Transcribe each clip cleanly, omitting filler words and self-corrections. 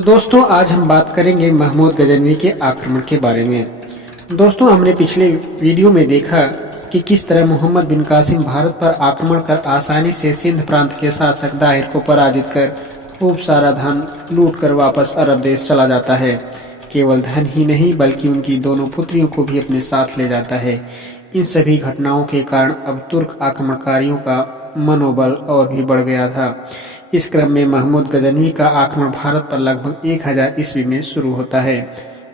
तो दोस्तों आज हम बात करेंगे महमूद गजनवी के आक्रमण के बारे में। दोस्तों हमने पिछले वीडियो में देखा कि किस तरह मोहम्मद बिन कासिम भारत पर आक्रमण कर आसानी से सिंध प्रांत के शासक दाहिर को पराजित कर खूब सारा धन लूट कर वापस अरब देश चला जाता है। केवल धन ही नहीं बल्कि उनकी दोनों पुत्रियों को भी अपने साथ ले जाता है। इन सभी घटनाओं के कारण अब तुर्क आक्रमणकारियों का मनोबल और भी बढ़ गया था। इस क्रम में महमूद गजनवी का आक्रमण भारत पर लगभग 1000 ईस्वी में शुरू होता है।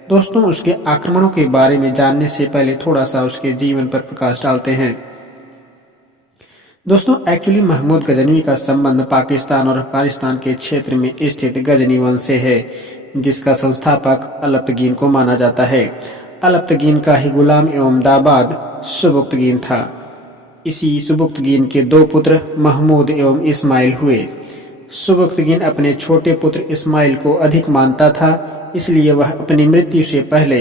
दोस्तों उसके आक्रमणों के बारे में जानने से पहले थोड़ा सा उसके जीवन पर प्रकाश डालते हैं। दोस्तों एक्चुअली महमूद गजनवी का संबंध पाकिस्तान और अफगानिस्तान के क्षेत्र में स्थित गजनी वंश से है, जिसका संस्थापक अलब्तगीन को माना जाता है। अलब्तगीन का ही गुलाम एवं दामाद सुबुक्तगीन था। इसी सुबुक्तगीन के दो पुत्र महमूद एवं इस्माइल हुए। सुबुक्तगीन अपने छोटे पुत्र इस्माइल को अधिक मानता था, इसलिए वह अपनी मृत्यु से पहले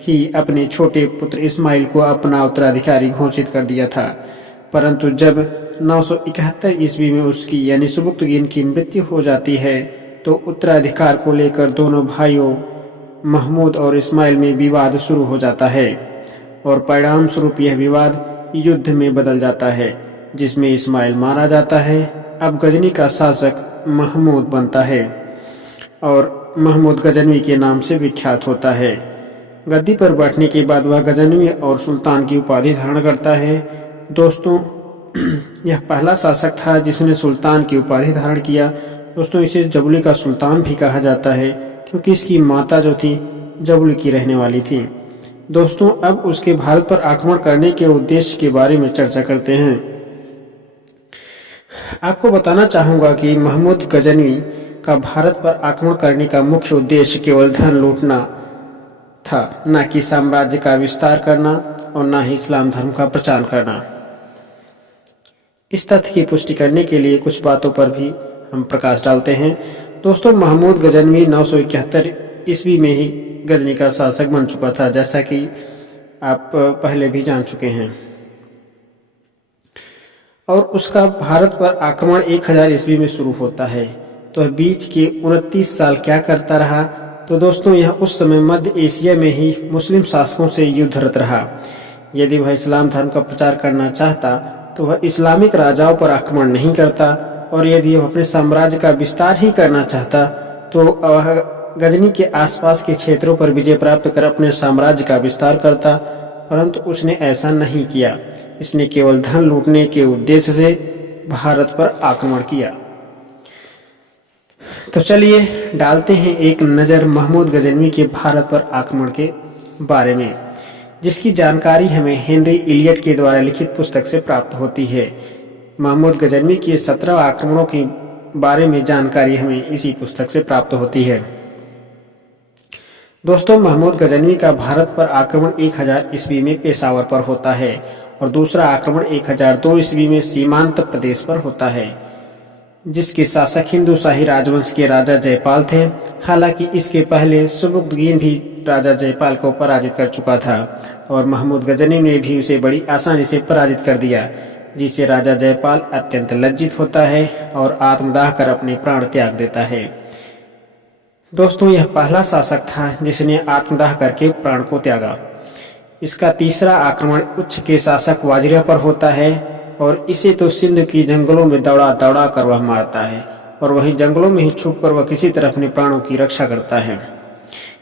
ही अपने छोटे पुत्र इस्माइल को अपना उत्तराधिकारी घोषित कर दिया था। परंतु जब 971 ईस्वी में उसकी यानी सुबुक्तगीन की मृत्यु हो जाती है तो उत्तराधिकार को लेकर दोनों भाइयों महमूद और इस्माइल में विवाद शुरू हो जाता है और परिणाम स्वरूप यह विवाद युद्ध में बदल जाता है, जिसमें इस्माइल मारा जाता है। अब गजनी का शासक महमूद बनता है और महमूद गजनवी के नाम से विख्यात होता है। गद्दी पर बैठने के बाद वह गजनवी और सुल्तान की उपाधि धारण करता है। दोस्तों यह पहला शासक था जिसने सुल्तान की उपाधि धारण किया। दोस्तों इसे जबुली का सुल्तान भी कहा जाता है क्योंकि इसकी माता जो थी जबुली की रहने वाली थी। दोस्तों अब उसके भारत पर आक्रमण करने के उद्देश्य के बारे में चर्चा करते हैं। आपको बताना चाहूंगा कि महमूद गजनवी का भारत पर आक्रमण करने का मुख्य उद्देश्य केवल धन लूटना था, न कि साम्राज्य का विस्तार करना और न ही इस्लाम धर्म का प्रचार करना। इस तथ्य की पुष्टि करने के लिए कुछ बातों पर भी हम प्रकाश डालते हैं। दोस्तों महमूद गजनवी 971 ईस्वी में ही गजनी का शासक बन चुका था, जैसा कि आप पहले भी जान चुके हैं, और उसका भारत पर आक्रमण 1000 ईस्वी में शुरू होता है। तो बीच के 29 साल क्या करता रहा? तो दोस्तों यह उस समय मध्य एशिया में ही मुस्लिम शासकों से युद्धरत रहा। यदि वह इस्लाम धर्म का प्रचार करना चाहता तो वह इस्लामिक राजाओं पर आक्रमण नहीं करता, और यदि वह अपने साम्राज्य का विस्तार ही करना चाहता तो वह गजनी के आसपास के क्षेत्रों पर विजय प्राप्त कर अपने साम्राज्य का विस्तार करता। परंतु उसने ऐसा नहीं किया। इसने केवल धन लूटने के उद्देश्य से भारत पर आक्रमण किया। तो चलिए डालते हैं एक नज़र महमूद गजनवी के भारत पर आक्रमण के बारे में, जिसकी जानकारी हमें हेनरी इलियट के द्वारा लिखित पुस्तक से प्राप्त होती है। महमूद गजनवी के 17 आक्रमणों के बारे में जानकारी हमें इसी पुस्तक से प्राप्त होती है। दोस्तों महमूद गजनवी का भारत पर आक्रमण 1000 ईस्वी में पेशावर पर होता है और दूसरा आक्रमण 1002 ईस्वी में सीमांत प्रदेश पर होता है, जिसके शासक हिंदू शाही राजवंश के राजा जयपाल थे। हालांकि इसके पहले सुबुक्तगीन भी राजा जयपाल को पराजित कर चुका था और महमूद गजनवी ने भी उसे बड़ी आसानी से पराजित कर दिया, जिससे राजा जयपाल अत्यंत लज्जित होता है और आत्मदाह कर अपने प्राण त्याग देता है। दोस्तों यह पहला शासक था जिसने आत्मदाह करके प्राण को त्यागा। इसका तीसरा आक्रमण उच्च के शासक वाजिरा पर होता है और इसे तो सिंध की जंगलों में दौड़ा दौड़ा कर वह मारता है और वहीं जंगलों में ही छुप कर वह किसी तरह अपने प्राणों की रक्षा करता है।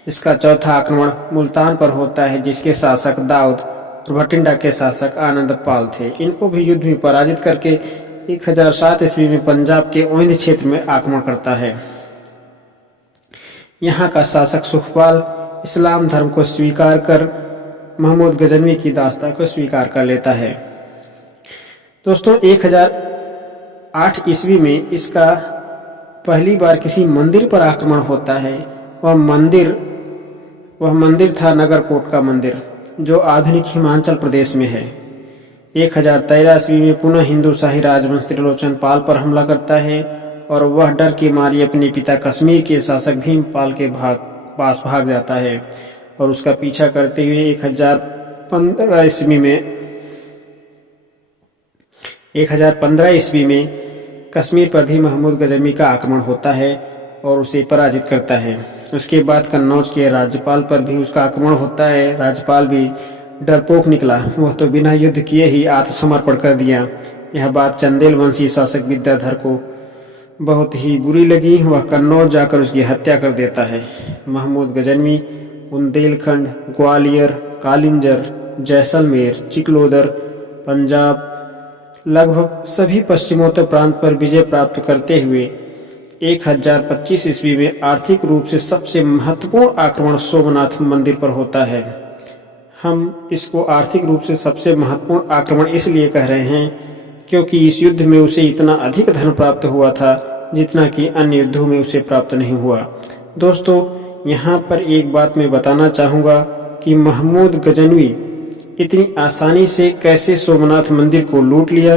इसका चौथा आक्रमण मुल्तान पर होता है, जिसके शासक दाऊद और भटिंडा के शासक आनंद पाल थे। इनको भी युद्ध में पराजित करके 1007 ईस्वी में पंजाब के ओंध क्षेत्र में आक्रमण करता है। यहाँ का शासक सुखपाल इस्लाम धर्म को स्वीकार कर महमूद गजनवी की दास्ता को स्वीकार कर लेता है। दोस्तों 1008 ईस्वी में इसका पहली बार किसी मंदिर पर आक्रमण होता है। वह मंदिर था नगरकोट का मंदिर, जो आधुनिक हिमाचल प्रदेश में है। 1013 ईस्वी में पुनः हिंदू शाही राजवंश त्रिलोचन पाल पर हमला करता है और वह डर के मारे अपने पिता कश्मीर के शासक भीमपाल के पास भाग जाता है और उसका पीछा करते हुए 1015 ईस्वी में कश्मीर पर भी महमूद गजनवी का आक्रमण होता है और उसे पराजित करता है। उसके बाद कन्नौज के राज्यपाल पर भी उसका आक्रमण होता है। राज्यपाल भी डरपोक निकला, वह तो बिना युद्ध किए ही आत्मसमर्पण कर दिया। यह बात चंदेल वंशी शासक विद्याधर को बहुत ही बुरी लगी। वह कन्नौज जाकर उसकी हत्या कर देता है। महमूद गजनवी बुंदेलखंड, ग्वालियर, कालिंजर, जैसलमेर, चिकलोदर, पंजाब लगभग सभी पश्चिमोत्तर प्रांत पर विजय प्राप्त करते हुए 1025 ईस्वी में आर्थिक रूप से सबसे महत्वपूर्ण आक्रमण सोमनाथ मंदिर पर होता है। हम इसको आर्थिक रूप से सबसे महत्वपूर्ण आक्रमण इसलिए कह रहे हैं क्योंकि इस युद्ध में उसे इतना अधिक धन प्राप्त हुआ था जितना कि अन्य युद्धों में उसे प्राप्त नहीं हुआ। दोस्तों, यहाँ पर एक बात मैं बताना चाहूँगा कि महमूद गजनवी इतनी आसानी से कैसे सोमनाथ मंदिर को लूट लिया।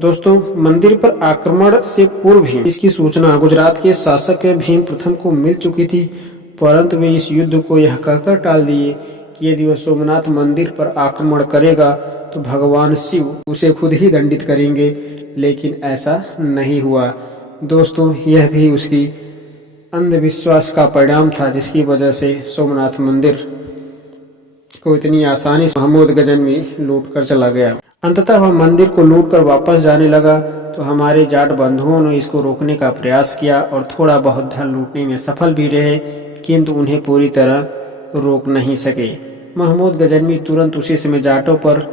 दोस्तों, मंदिर पर आक्रमण से पूर्व ही इसकी सूचना गुजरात के शासक भीम प्रथम को मिल चुकी थी, परंतु वे इस युद्ध को यह कहकर टाल दिए कि यदि वह सोमनाथ मंदिर पर आक्रमण करेगा तो भगवान शिव उसे खुद ही दंडित करेंगे, लेकिन ऐसा नहीं हुआ। दोस्तों, यह भी उसकी अंधविश्वास का परिणाम था जिसकी वजह से सोमनाथ मंदिर को इतनी आसानी से महमूद गजनवी लूट कर चला गया। अंततः वह मंदिर को लूट कर वापस जाने लगा तो हमारे जाट बंधुओं ने इसको रोकने का प्रयास किया और थोड़ा बहुत धन लूटने में सफल भी रहे, किंतु उन्हें पूरी तरह रोक नहीं सके। महमूद गजनवी तुरंत उसी समय जाटों पर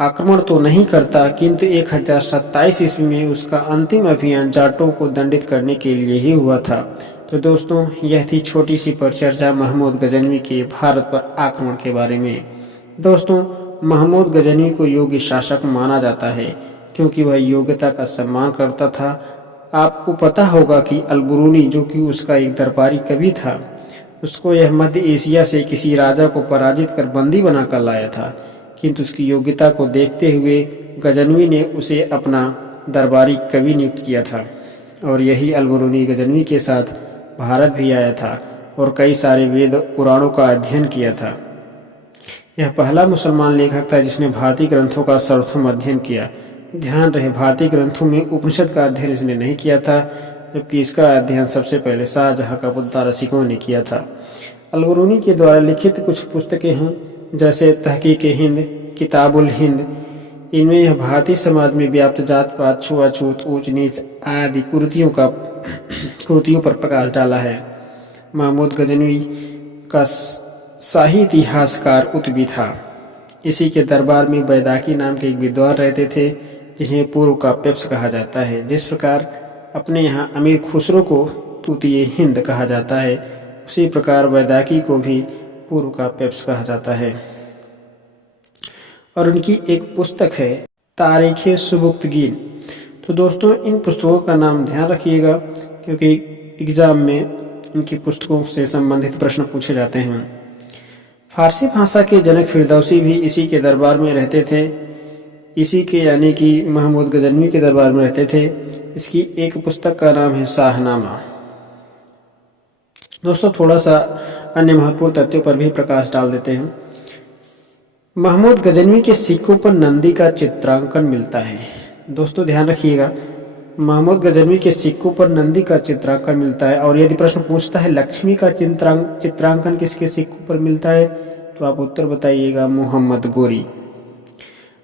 आक्रमण तो नहीं करता, किंतु 1027 ईस्वी में उसका अंतिम अभियान जाटों को दंडित करने के लिए ही हुआ था। तो दोस्तों, यह थी छोटी सी परिचर्चा महमूद गजनवी के भारत पर आक्रमण के बारे में। दोस्तों, महमूद गजनवी को योग्य शासक माना जाता है क्योंकि वह योग्यता का सम्मान करता था। आपको पता होगा कि अलबरूनी, जो कि उसका एक दरबारी कवि था, उसको यह मध्य एशिया से किसी राजा को पराजित कर बंदी बनाकर लाया था, किंतु उसकी योग्यता को देखते हुए गजनवी ने उसे अपना दरबारी कवि नियुक्त किया था और यही अलबरूनी गजनवी के साथ भारत भी आया था और कई सारे वेद पुराणों का अध्ययन किया था। यह पहला मुसलमान लेखक था जिसने भारतीय ग्रंथों का सर्वप्रथम अध्ययन किया। ध्यान रहे, भारतीय ग्रंथों में उपनिषद का अध्ययन इसने नहीं किया था, जबकि इसका अध्ययन सबसे पहले शाहजहां का बुद्धा रसिकों ने किया था। अलबरूनी के द्वारा लिखित कुछ पुस्तकें हैं जैसे तहकीक हिंद, किताबुल हिंद। इनमें यह भारतीय समाज में व्याप्त जात पात, छुआछूत, ऊंच नीच आदि कुरीतियों पर प्रकाश डाला है। महमूद गजनवी का शाही इतिहासकार उतबी था। इसी के दरबार में बैदाकी नाम के एक विद्वान रहते थे जिन्हें पूर्व का पेप्स कहा जाता है। जिस प्रकार अपने यहाँ अमीर खुसरो को तूतिए हिंद कहा जाता है, उसी प्रकार बैदाकी को भी पूर्व का पेप्स कहा जाता है। और उनकी एक पुस्तक है तारीख़ सुबुक्तगीन। तो दोस्तों, इन पुस्तकों का नाम ध्यान रखिएगा क्योंकि एग्जाम में इनकी पुस्तकों से संबंधित प्रश्न पूछे जाते हैं। फारसी भाषा के जनक फिरदौसी भी इसी के दरबार में रहते थे। इसी के यानी कि महमूद गजनवी के दरबार में रहते थे। इसकी एक पुस्तक का नाम है शाहनामा। दोस्तों, थोड़ा सा अन्य महत्वपूर्ण तथ्यों पर भी प्रकाश डाल देते हैं। महमूद गजनवी के सिक्कों पर नंदी का चित्रांकन मिलता है। दोस्तों, ध्यान रखिएगा, महमूद गजनवी के सिक्कों पर नंदी का चित्रांकन मिलता है। और यदि प्रश्न पूछता है लक्ष्मी का चित्रांकन किसके सिक्कों पर मिलता है, तो आप उत्तर बताइएगा मोहम्मद गोरी।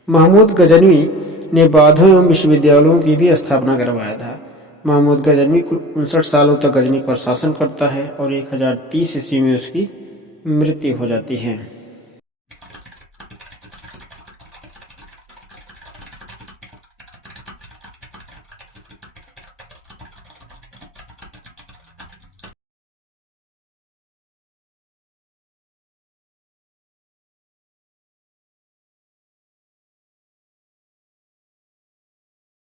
महमूद गजनवी ने बौद्धों एवं विश्वविद्यालयों की भी स्थापना करवाया था। महमूद गजनवी कुल 59 सालों तक गजनी पर शासन करता है और 1030 ईस्वी में उसकी मृत्यु हो जाती है।